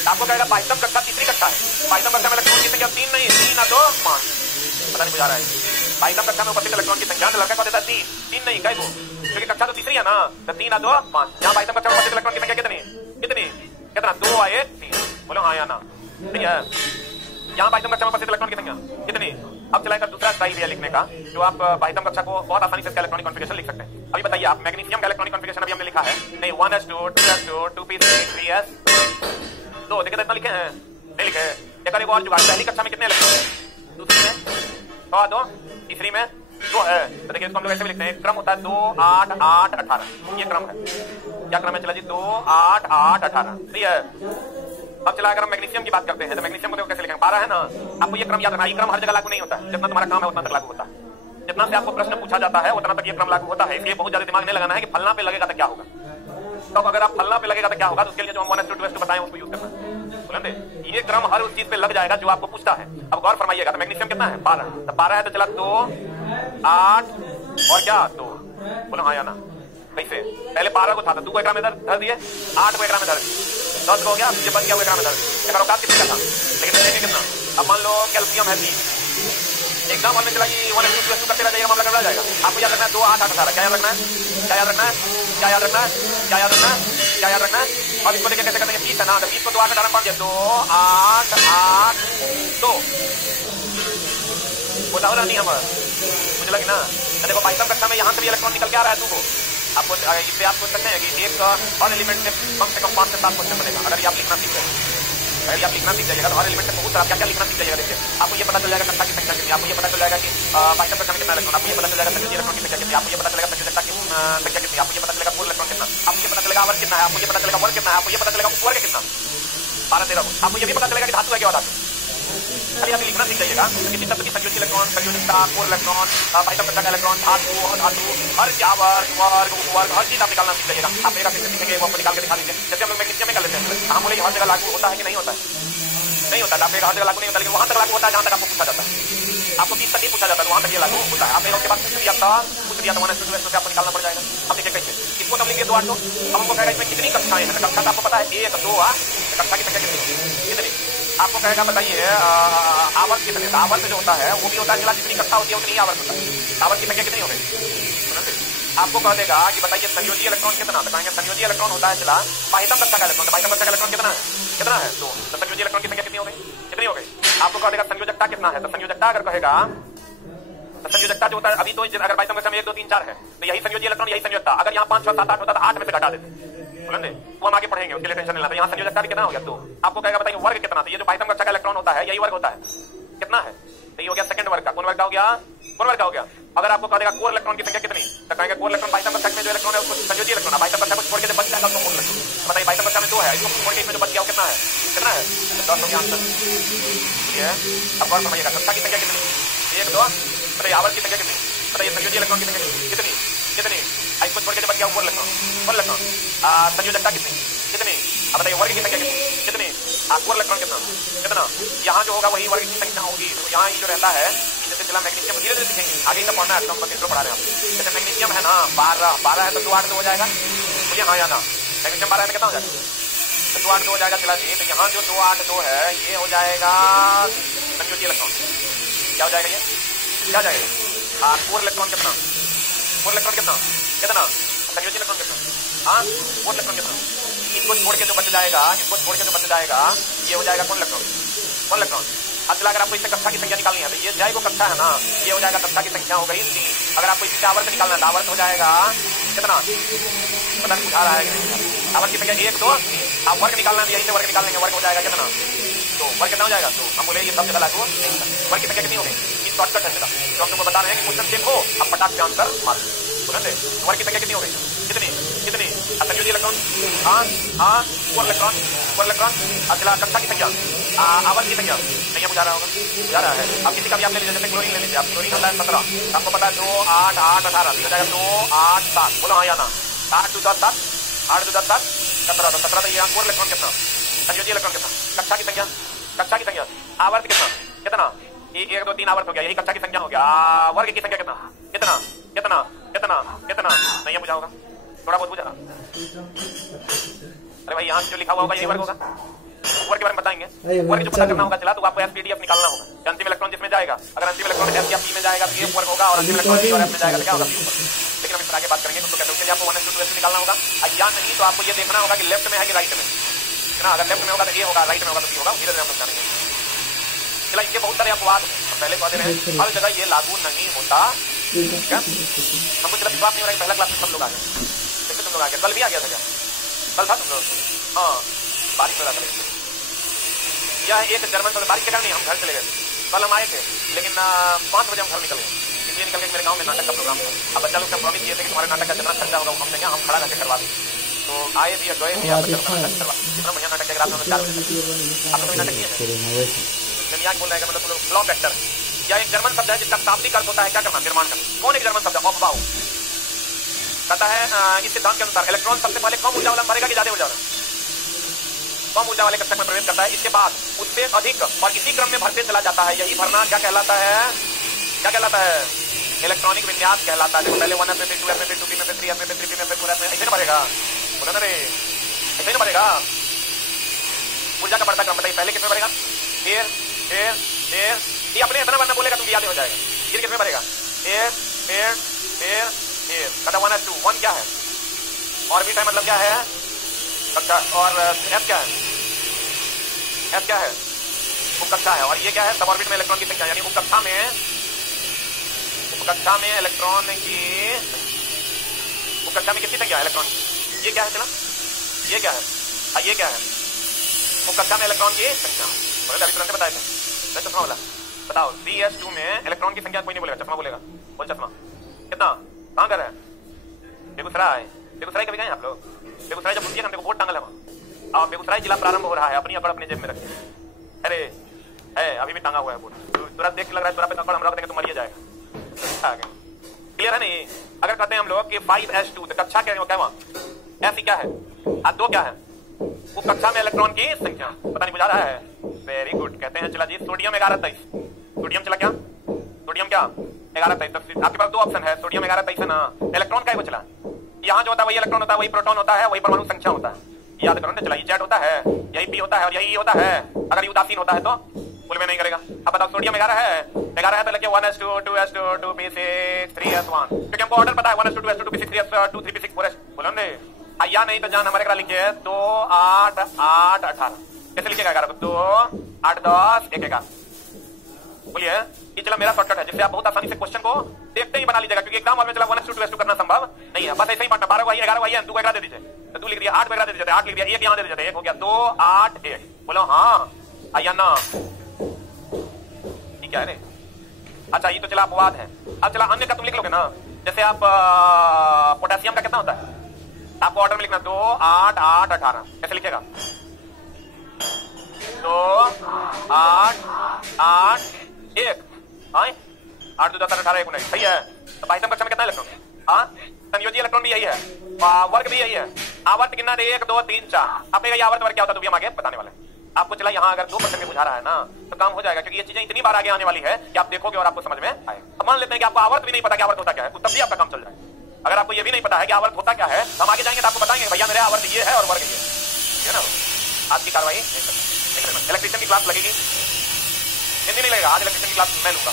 आपको कहेगा बाइसम कक्षा तीसरी कक्षा है, बाइसम कक्षा में इलेक्ट्रॉन की संख्या 3 नहीं 3 2 5 पता नहीं बुझा रहा है, बाइसम कक्षा में उपस्थित इलेक्ट्रॉन की संख्या लड़का को देता है 3 नहीं कई को, क्योंकि कक्षा तो तीसरी है ना, तो 3 2 5 यहाँ बाइसम कक्षा में उपस्थित इलेक्ट्रॉन की संख्या कितनी कितना 2 आए 3 बोलो हाँ या ना, ठीक है। यहाँ बाइसम कक्षा में उपस्थित इलेक्ट्रॉन की संख्या कितनी। अब चलाएगा दूसरा स्टाइल है लिखने का, जो आप बाइसम कक्षा को बहुत आसानी से इलेक्ट्रॉनिक कॉन्फ़िगरेशन लिख सकते हैं। अभी बताइए आप मैग्नीशियम का इलेक्ट्रॉनिक कॉन्फ़िगरेशन अभी हमने लिखा है नहीं 1s2 2s2 2p6 3s तो देखिए इतना लिखे हैं नहीं लिखे, एक और जुगाड़, पहली कक्षा में कितने इलेक्ट्रॉन है, दूसरी में 2 तीसरी में 2 है, तो देखिए इसको हम लोग ऐसे भी लिखते हैं, क्रम होता है 2 8 8 18 ये क्रम है, क्या क्रम है चला जी 2 8 8 18 ठीक है। अब चला अगर हम मैग्नीशियम की बात करते हैं तो मैग्नीशियम को देखो कैसे लिखेंगे 12 है ना, आपको ये क्रम याद रखना, ये क्रम हर जगह लागू नहीं होता है, जितना तुम्हारा काम है उतना तक लागू होता है, जितना से आपको प्रश्न पूछा जाता है उतना तक ये क्रम लागू होता है, इसलिए बहुत ज्यादा दिमाग नहीं लगाना है कि फलना पे लगेगा तो क्या होगा, तो अगर आप फलना पे लगेगा तो क्या होगा, तो उसके लिए जो हम 1:2 बताएं उसको यूज करना। बुलंदे ये क्रम हर उस चीज पे लग जाएगा जो आपको पूछता है। अब गौर फरमाइएगा, तो मैग्नीशियम कितना है 12, तो 12 है तो चला 2 8 और क्या 2, बोलो हाँ या ना। कैसे पहले 12 को था तो 2 को एकरा में धर दिए, 8 को एकरा में धर दिए, 10 हो गया, ये बच गया एकरा में धर दिए। एकरा औकात कितने का था, लेकिन देखेंगे कितना। अब मान लो कैल्शियम है 3, एकदम मन में चला कि 1:2 करते रह जाएगा, मामला गड़बड़ा जाएगा। आपको याद रखना है 2 8 8 18, क्या याद रखना है, क्या याद रखना है, क्या याद रखना है, क्या याद रखना है, क्या याद रखना है। और इसको लेकर कैसे करेंगे, 30 है ना, तो 20 को 2 8 18 पढ़ दिया, 2 8 8 2 बोला नहीं हम मुझे लगी ना। देखो 22वीं कक्षा में यहाँ से भी इलेक्ट्रॉन निकल के आ रहा है तुमको। आपको इससे आप सोच सकते हैं कि एक और एलिमेंट से कम 5 से 7 क्वेश्चन बनेगा अगर ये आप लिखना सीख जाए। अगर आप लिखना सीख जाइएगा तो हर एलिमेंट से बहुत सारा क्या क्या लिखना सीख जाइएगा। देखिए आपको ये पता चल जाएगा कक्षा की संख्या कितनी, आपको ये पता चल जाएगा कि 22वीं कक्षा में कितना इलेक्ट्रॉन, आपको ये पता चल जाएगा संयोजी इलेक्ट्रॉन की संख्या कितनी, आपको ये पता चलेगा संयोजकता की संख्या कितनी, आपको ये पता चलेगा पूर्ण इलेक्ट्रॉन कितना, आपको ये पता चलेगा आवर्त कितना है, आपको ये पता चलेगा वर्ग कितना है, आपको ये पता चलेगा उपवर्ग कितना 12 13। आपको ये भी पता चलेगा कि धातु है क्या धातु। खाली आप लिखना सीख जाइएगा किसी तत्व की संयोजी इलेक्ट्रॉन, संयोजकता, पूर्ण इलेक्ट्रॉन, 22वीं कक्षा का इलेक्ट्रॉन, धातु हर क्या वर्ग वर्ग उपवर्ग हर चीज आप निकालना सीख जाइएगा। आप मेरा कैसे सीखेंगे वो आपको निकाल के दिखा दीजिए। जैसे हम लोग मैग्नीशियम में कर लेते हैं, हम बोले हर जगह लागू होता है कि नहीं होता है, नहीं होता। आप हर जगह लागू नहीं होता, लेकिन वहां तक लागू होता है जहां तक आपको पूछा जाता है। आपको 20 तक ही पूछा जाता है, वहां तक ये लागू होता है। आप उसके बाद पूछ दिया था 1:2 से आपको निकालना पड़ जाएगा। अब देखिए कैसे इसको तब लिखिए 2 8 2। अब हमको कहेगा इसमें कितनी कक्षाएं हैं, कक्षा तो आपको पता है 1 2 कक्षा की संख्या कितनी आपको कहेगा बताइए आवर्त कितने। आवर्त जो होता है वो भी होता है चला जितनी कक्षा होती है उतनी आवर्त होता है। आवर्त की संख्या कितनी हो गई, आपको कह देगा कि बताइए संयोजी इलेक्ट्रॉन कितना, तो कहेंगे संयोजी इलेक्ट्रॉन होता है चला 22वीं कक्षा का इलेक्ट्रॉन, 22वीं कक्षा का इलेक्ट्रॉन कितना है, कितना है 2, तो संयोजी इलेक्ट्रॉन की संख्या कितनी हो गई, कितनी हो गई। आपको कह देगा संयोजकता कितना है, तो संयोजकता अगर कहेगा तो संयोजकता जो होता है अभी तो अगर 22वीं कक्षा में 1 2 3 4 है तो यही संयोजी इलेक्ट्रॉन यही संयोजकता। अगर यहाँ 5 6 7 8 होता तो 8 में से घटा देते, वो हम आगे पढ़ेंगे उसके लिए टेंशन नहीं लेना। तो यहाँ संयोजकता कितना हो गया 2। आपको कहेगा बताइए वर्ग कितना, तो ये जो 22वीं कक्षा का इलेक्ट्रॉन होता है यही वर्ग होता है, कितना है, तो ये हो गया सेकंड वर्ग का। कौन वर्ग का हो गया, कौन वर्ग का हो गया। अगर आपको कह देगा कोर इलेक्ट्रॉन की संख्या कितनी, तो कहेंगे कोर इलेक्ट्रॉन 22वीं कक्षा में जो इलेक्ट्रॉन है उसको संयोजी इलेक्ट्रॉन, 22वीं कक्षा को छोड़ के बच जाएगा तो कोर इलेक्ट्रॉन। बताइए 22वीं कक्षा में 2 है, इसको छोड़ के इसमें जो बच गया कितना है, कितना है 10 हो गया आंसर। ये अब और समझिएगा कक्षा की संख्या कितनी 1 2, बताइए आवर्त की संख्या कितनी, बताइए संयोजी इलेक्ट्रॉन की संख्या कितनी कितनी, इसको छोड़ के बच गया कोर इलेक्ट्रॉन, कोर इलेक्ट्रॉन संयोजकता कितनी कितनी, अब बताइए वर्ग की संख्या कितनी कितनी, कोर इलेक्ट्रॉन कितना कितना। यहाँ जो होगा वही वर्ग की संख्या होगी। तो यहाँ ये जो रहता है जैसे चला मैग्नीशियम धीरे धीरे सीखेंगे आगे का पढ़ना है, हम इंट्रो पढ़ा रहे हैं। जैसे मैग्नीशियम है ना 12 है तो 2 8 2 हो जाएगा, बोलिए हाँ या ना। मैग्नीशियम 12 है तो कितना हो जाएगा, तो 2 8 2 हो जाएगा। चला जी तो यहाँ जो 2 8 2 है ये हो जाएगा संयोजी इलेक्ट्रॉन, क्या हो जाएगा ये, क्या हो जाएगा कोर इलेक्ट्रॉन कितना, कोर इलेक्ट्रॉन कितना कितना, संयोजी इलेक्ट्रॉन कितना, हाँ कोर इलेक्ट्रॉन कितना। इनको छोड़ के जो बच जाएगा, इसको छोड़ के जो बच जाएगा ये हो जाएगा कौन इलेक्ट्रॉन, कौन इलेक्ट्रॉन। अब चला अगर आपको इससे कक्षा की संख्या निकालनी है तो ये जाएगा कक्षा है ना, ये हो जाएगा कक्षा की संख्या हो गई 3। अगर आपको इससे आवर्त निकालना है तो आवर्त हो जाएगा कितना, पता नहीं बुझा रहा है कि आवर्त की संख्या 1 2 3। आप वर्ग निकालना है यही से वर्ग निकाल लेंगे, वर्ग हो जाएगा कितना, तो वर्ग कितना हो जाएगा। तो हम बोले ये सब जगह लागू वर्ग की संख्या कितनी हो गई, इस शॉर्टकट है मेरा जो हम तुमको बता रहे हैं कि क्वेश्चन देखो अब फटाक से आंसर मार बोले। वर्ग की संख्या कितनी हो गई, कितनी कितनी, संयोजी इलेक्ट्रॉन हाँ हाँ कोर इलेक्ट्रॉन, कोर इलेक्ट्रॉन। अगला कक्षा की संख्या आवर्त की संख्या नहीं बुझा रहा होगा, बुझा रहा है। अब किसी का भी आप ले लीजिए, जैसे क्लोरीन ले लीजिए आप, क्लोरीन होता है 17, आपको पता है 2 8 8 18 हो जाएगा 2 8 7, बोलो हाँ या ना। 8 2 10 7 8 2 10 7 17, तो 17 तो ये कोर इलेक्ट्रॉन कितना, संयोजी इलेक्ट्रॉन कितना, कक्षा की संख्या, कक्षा की संख्या, आवर्त कितना कितना, ये 1 2 3 आवर्त हो गया, यही कक्षा की संख्या हो गया। वर्ग की संख्या कितना कितना कितना कितना कितना, नहीं बुझा होगा, थोड़ा बहुत बुझा। अरे भाई यहाँ जो लिखा हुआ होगा यही वर्ग होगा, वर्ग के बारे में बताएंगे। वर्ग जो पता करना होगा चला तो आपको एसपीडीएफ निकालना होगा, अंतिम इलेक्ट्रॉन जिसमें जाएगा। अगर अंतिम इलेक्ट्रॉन एस या पी में जाएगा तो ये वर्ग होगा, और अंतिम इलेक्ट्रॉन सी और एफ में जाएगा तो क्या होगा पी ऊपर। लेकिन हम इस पर आगे बात करेंगे। तो कहते हैं आपको 1:2 निकालना होगा, या नहीं तो आपको ये देखना होगा कि लेफ्ट में है कि राइट में ना। अगर लेफ्ट में होगा तो ए होगा, राइट में होगा तो बी होगा, धीरे धीरे हम लोग जानेंगे। चला इसके बहुत सारे अपवाद हैं, पहले कह दे रहे हैं हर जगह ये लागू नहीं होता। ठीक है, हमको चला विश्वास नहीं हो रहा है, पहला क्लास में सब लोग आ गए, कैसे तुम लोग आ गए, कल भी आ गया था क्या, कल था तुम लोग, हाँ बारिश हो रहा था। यह एक जर्मन से बारिश के कारण हम घर चले गए, कल हम आए थे लेकिन 5 बजे हम घर निकल गए, इसलिए निकल के मेरे गांव में नाटक का प्रोग्राम था। अब बच्चा लोग का प्रॉमिस किए थे कि तुम्हारे नाटक का जितना खर्चा होगा हम देंगे, हम खड़ा करके करवा देंगे। तो आए भी गए भी, नाटक करवा इतना बढ़िया नाटक है, रात में 4 बजे तक। आप लोग नाटक किए हैं, बोल रहे हैं मतलब फ्लॉप एक्टर। या एक जर्मन शब्द है जिसका शाब्दिक अर्थ होता है क्या करना, निर्माण करना। कौन एक जर्मन शब्द है, ऑफबाउ, कहता है इस सिद्धांत के अनुसार इलेक्ट्रॉन सबसे पहले कम ऊर्जा वाला भरेगा कि ज्यादा ऊर्जा वाला? कम ऊर्जा वाले कक्षक में प्रवेश करता है, इसके बाद उससे अधिक और इसी क्रम में भरते चला जाता है। यही भरना क्या कहलाता है? क्या कहलाता है? इलेक्ट्रॉनिक विन्यास कहलाता है। देखो पहले 1 में, फिर 2 में, फिर 2 में, फिर 3 में, फिर 3 में, फिर 4 में, ऐसे ना भरेगा? बोला ना रे, ऐसे ना भरेगा? ऊर्जा का बढ़ता क्रम बताइए, पहले किसमें भरेगा? फिर ये अपने इतना भरना बोलेगा तुम याद हो जाएगा। फिर किसमें भरेगा? फिर कहता 1 2 1 क्या है? ऑर्बिट है, मतलब क्या है? कक्षा। और एस क्या है? एस क्या है? उपकक्षा है। और ये क्या है? सब ऑर्बिट में इलेक्ट्रॉन की संख्या, यानी उपकक्षा में इलेक्ट्रॉन की, उपकक्षा में कितनी संख्या है इलेक्ट्रॉन? ये क्या है? चला, ये क्या है? ये क्या है? उपकक्षा में इलेक्ट्रॉन की संख्या। बोले अभी तुरंत बताए थे। चश्मा वाला बताओ, CS2 में इलेक्ट्रॉन की संख्या कोई नहीं बोलेगा, चश्मा बोलेगा। बोल चश्मा कितना? कहाँ कर रहा है? बेगूसराय। बेगूसराय कभी गए आप लोग? बेगूसराय जब पूछिए हमको वोट टांगल है वहाँ। अब बेगूसराय जिला प्रारंभ हो रहा है, अपनी अकड़ अपने जेब में रखिए। अरे है, अभी भी टांगा हुआ है वोट। तुरंत देख के लग रहा है तुरंत पे अकड़ हम रख देंगे तो मरिए जाएगा। क्लियर है नहीं? अगर कहते हैं हम लोग कि 5s2 तो कक्षा क्या वहाँ? ऐसी क्या है? 2 क्या है? वो कक्षा में इलेक्ट्रॉन की संख्या। पता नहीं बुझा रहा है? Very good. कहते हैं चला जी सोडियम 1123। सोडियम चला क्या? सोडियम क्या? 1123। आपके पास 2 ऑप्शन है, सोडियम 1123 है ना। इलेक्ट्रॉन का बचला, यहाँ जो होता है वही इलेक्ट्रॉन होता है, वही प्रोटॉन होता है, वही परमाणु संख्या होता है। याद करो ना, चला जेड होता है, यही पी होता है और यही होता है। अगर ये उदासीन होता है तो कुल में नहीं करेगा। अब बताओ सोडियम 11 है तो लिखिए 1s2 2s2 2p6 3s1, क्योंकि हमको ऑर्डर पता है 1s2 2s2 2p6 3s2 3p6 4s। बोलो ना या नहीं तो जान हमारे करा लिखिए 2 8 8 18। कैसे लिखिएगा 11 को? 2 8 10 1 11। बोलिए ये चला मेरा शॉर्टकट है, जिससे आप बहुत आसानी से क्वेश्चन को देखते ही बना लीजिएगा, क्योंकि एग्जाम में चला 1s2 2s2 करना संभव नहीं है। बस ऐसे ही पढ़ना, 12 वही 11 वही है, 2 को 11 दे दीजिए तो 2 लिख दिया, 8 को 11 दे दीजिए 8 लिख दिया, 1 यहाँ दे दीजिए 1 हो गया 2 8 1। बोलो हाँ या ना? ठीक है रे? अच्छा ये तो चला अपवाद है। अब चला अन्य का तुम लिख लोगे ना, जैसे आप पोटेशियम का कितना होता है? आपको ऑर्डर में लिखना 2 8 8 18। कैसे लिखेगा? 2 8 8 1 8 2 10 18 1 19। सही है? तो बाह्यतम कक्षा में कितना इलेक्ट्रॉन? हाँ, संयोजी इलेक्ट्रॉन भी यही है, वर्ग भी यही है। आवर्त कितना? 1 2 3 4। आप आवर्त वर्ग क्या होता है तो भी हम आगे बताने वाले। आपको चला यहाँ अगर 2% में बुझा रहा है ना तो काम हो जाएगा, क्योंकि ये चीजें इतनी बार आगे आने वाली है कि आप देखोगे और आपको समझ में आएगा। अब मान लेते हैं कि आपको आवर्त भी नहीं पता कि आवर्त होता क्या है, तब भी आपका काम चल जाएगा। अगर आपको ये भी नहीं पता है कि आवर्त होता क्या है, हम आगे जाएंगे तो आपको बताएंगे भैया मेरे आवर्त ये है और वर्ग ये है ना। आज की कार्रवाई इलेक्ट्रिशियन की क्लास लगेगी, हिंदी नहीं लगेगा आज, इलेक्ट्रिशियन की क्लास मैं लूंगा।